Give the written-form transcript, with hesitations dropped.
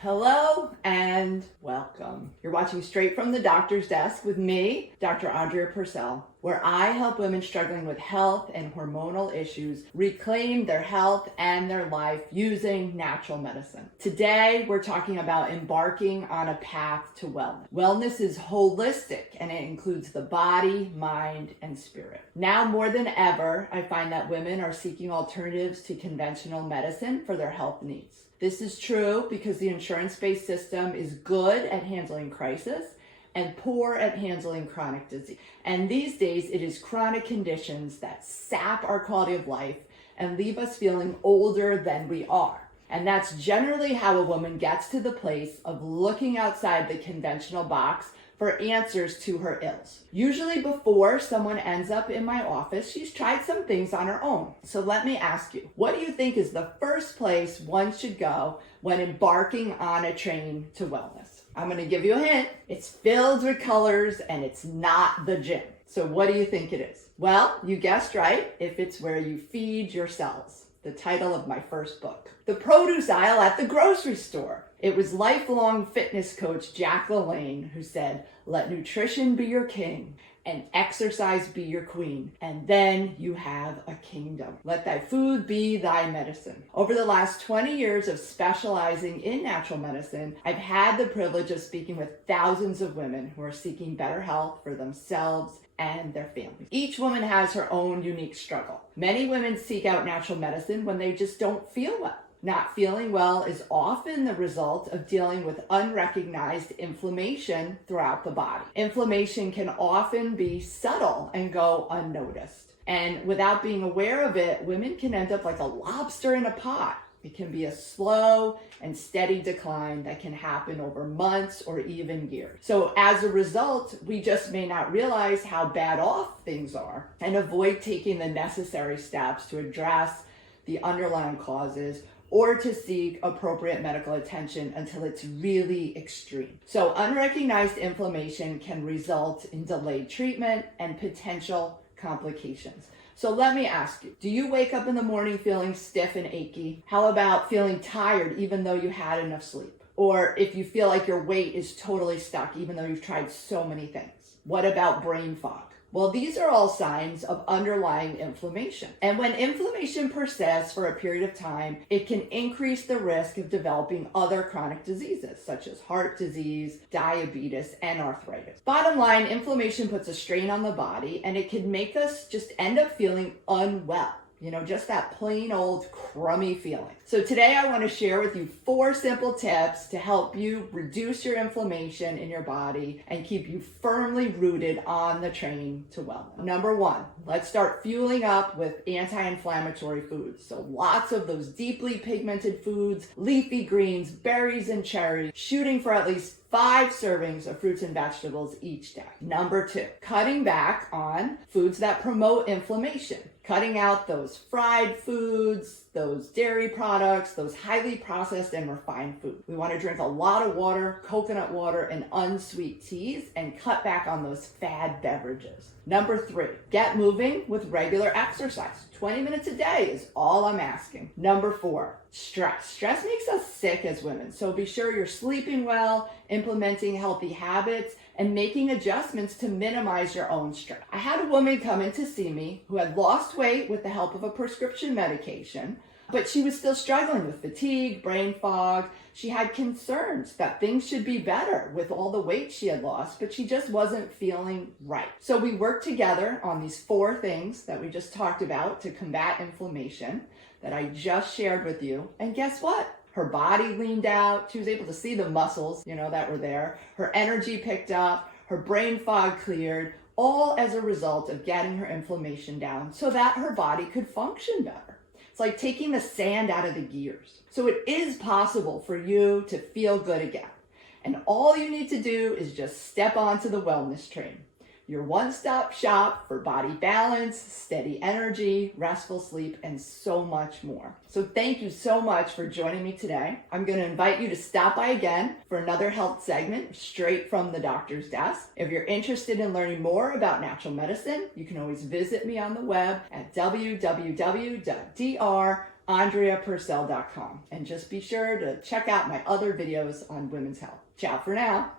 Hello and welcome. You're watching Straight from the Doctor's Desk with me, Dr. Andrea Purcell, where I help women struggling with health and hormonal issues reclaim their health and their life using natural medicine. Today, we're talking about embarking on a path to wellness. Wellness is holistic and it includes the body, mind, and spirit. Now more than ever, I find that women are seeking alternatives to conventional medicine for their health needs. This is true because the insurance-based system is good at handling crisis and poor at handling chronic disease. And these days, it is chronic conditions that sap our quality of life and leave us feeling older than we are. And that's generally how a woman gets to the place of looking outside the conventional box for answers to her ills. Usually before someone ends up in my office, she's tried some things on her own. So let me ask you, what do you think is the first place one should go when embarking on a train to wellness? I'm gonna give you a hint. It's filled with colors and it's not the gym. So what do you think it is? Well, you guessed right, if it's where you feed your cells. The title of my first book. The produce aisle at the grocery store. It was lifelong fitness coach Jack LaLanne who said, "Let nutrition be your king and exercise be your queen, and then you have a kingdom. Let thy food be thy medicine." Over the last 20 years of specializing in natural medicine, I've had the privilege of speaking with thousands of women who are seeking better health for themselves and their families. Each woman has her own unique struggle. Many women seek out natural medicine when they just don't feel well. Not feeling well is often the result of dealing with unrecognized inflammation throughout the body. Inflammation can often be subtle and go unnoticed. And without being aware of it, women can end up like a lobster in a pot. It can be a slow and steady decline that can happen over months or even years. So as a result, we just may not realize how bad off things are and avoid taking the necessary steps to address the underlying causes or to seek appropriate medical attention until it's really extreme. So unrecognized inflammation can result in delayed treatment and potential complications. So let me ask you, do you wake up in the morning feeling stiff and achy? How about feeling tired even though you had enough sleep? Or if you feel like your weight is totally stuck even though you've tried so many things? What about brain fog? Well, these are all signs of underlying inflammation. And when inflammation persists for a period of time, it can increase the risk of developing other chronic diseases, such as heart disease, diabetes, and arthritis. Bottom line, inflammation puts a strain on the body, and it can make us just end up feeling unwell. Just that plain old crummy feeling. So today I want to share with you 4 simple tips to help you reduce your inflammation in your body and keep you firmly rooted on the train to wellness. Number 1, let's start fueling up with anti-inflammatory foods. So lots of those deeply pigmented foods, leafy greens, berries, and cherries, shooting for at least 5 servings of fruits and vegetables each day. Number 2, cutting back on foods that promote inflammation. Cutting out those fried foods, those dairy products, those highly processed and refined foods. We want to drink a lot of water, coconut water, and unsweet teas, and cut back on those fad beverages. Number 3, get moving with regular exercise. 20 minutes a day is all I'm asking. Number 4, stress. Stress makes us sick as women, so be sure you're sleeping well, implementing healthy habits, and making adjustments to minimize your own stress. I had a woman come in to see me who had lost weight with the help of a prescription medication, but she was still struggling with fatigue, brain fog. She had concerns that things should be better with all the weight she had lost, but she just wasn't feeling right. So we worked together on these 4 things that we just talked about to combat inflammation that I just shared with you. And guess what? Her body leaned out. She was able to see the muscles, that were there. Her energy picked up. Her brain fog cleared, all as a result of getting her inflammation down so that her body could function better. It's like taking the sand out of the gears. So it is possible for you to feel good again. And all you need to do is just step onto the wellness train. Your one-stop shop for body balance, steady energy, restful sleep, and so much more. So thank you so much for joining me today. I'm going to invite you to stop by again for another health segment straight from the doctor's desk. If you're interested in learning more about natural medicine, you can always visit me on the web at www.dr andreapurcell.com. And just be sure to check out my other videos on women's health. Ciao for now.